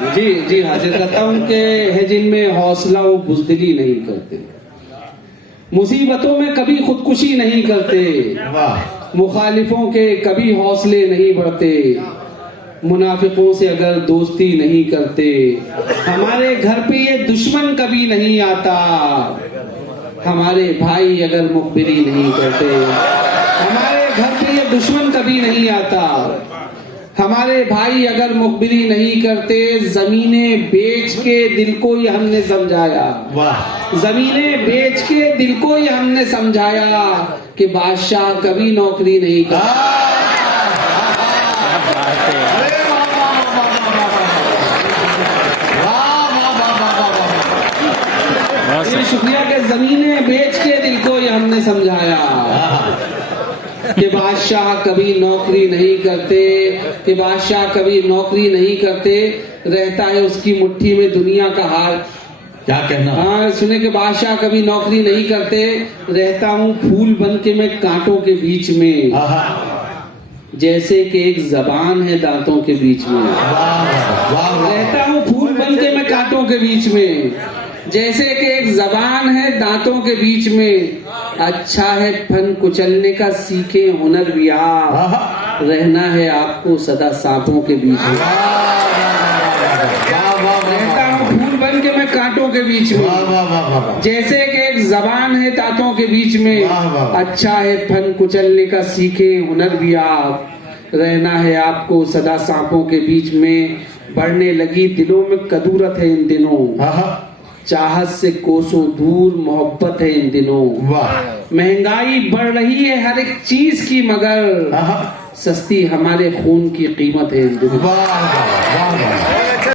जी जी हाजिर करता हूँ कि है जिनमें हौसला वो बुज़दिली नहीं करते, मुसीबतों में कभी खुदकुशी नहीं करते, मुखालिफों के कभी हौसले नहीं बढ़ते, मुनाफिकों से अगर दोस्ती नहीं करते, हमारे घर पे ये दुश्मन कभी नहीं आता, हमारे भाई अगर मुखबिरी नहीं करते, हमारे घर पे ये दुश्मन कभी नहीं आता, हमारे भाई अगर मुखबिरी नहीं करते, जमीनें बेच के दिल को ही हमने समझाया, जमीनें बेच के दिल को ही हमने समझाया कि बादशाह कभी नौकरी नहीं करता। शुक्रिया के जमीनें बेच के दिल को ही हमने समझाया कि बादशाह कभी नौकरी नहीं करते, कि बादशाह कभी नौकरी नहीं करते, रहता है उसकी मुट्ठी में दुनिया का हार। क्या कहना? हाँ सुने कि बादशाह कभी नौकरी नहीं करते, रहता हूँ फूल बन के मैं कांटों के बीच में, जैसे कि एक जबान है दांतों के बीच में, रहता हूँ फूल बन के मैं कांटों के बीच में, जैसे कि एक जबान है दांतों के बीच में, अच्छा है फन कुचलने का सीखे हुनर भी आप, रहना है आपको सदा सांपों के बीच में, रहता हूँ फूल बन के मैं कांटों के बीच में, जैसे कि एक जबान है दांतों के बीच में, अच्छा है फन कुचलने का सीखे हुनर भी आप, रहना है आपको सदा सांपों के बीच में, बढ़ने लगी दिलों में कदूरत है इन दिनों, चाहत से कोसों दूर मोहब्बत है इन दिनों, महंगाई बढ़ रही है हर एक चीज की मगर सस्ती हमारे खून की कीमत है इन दिनों।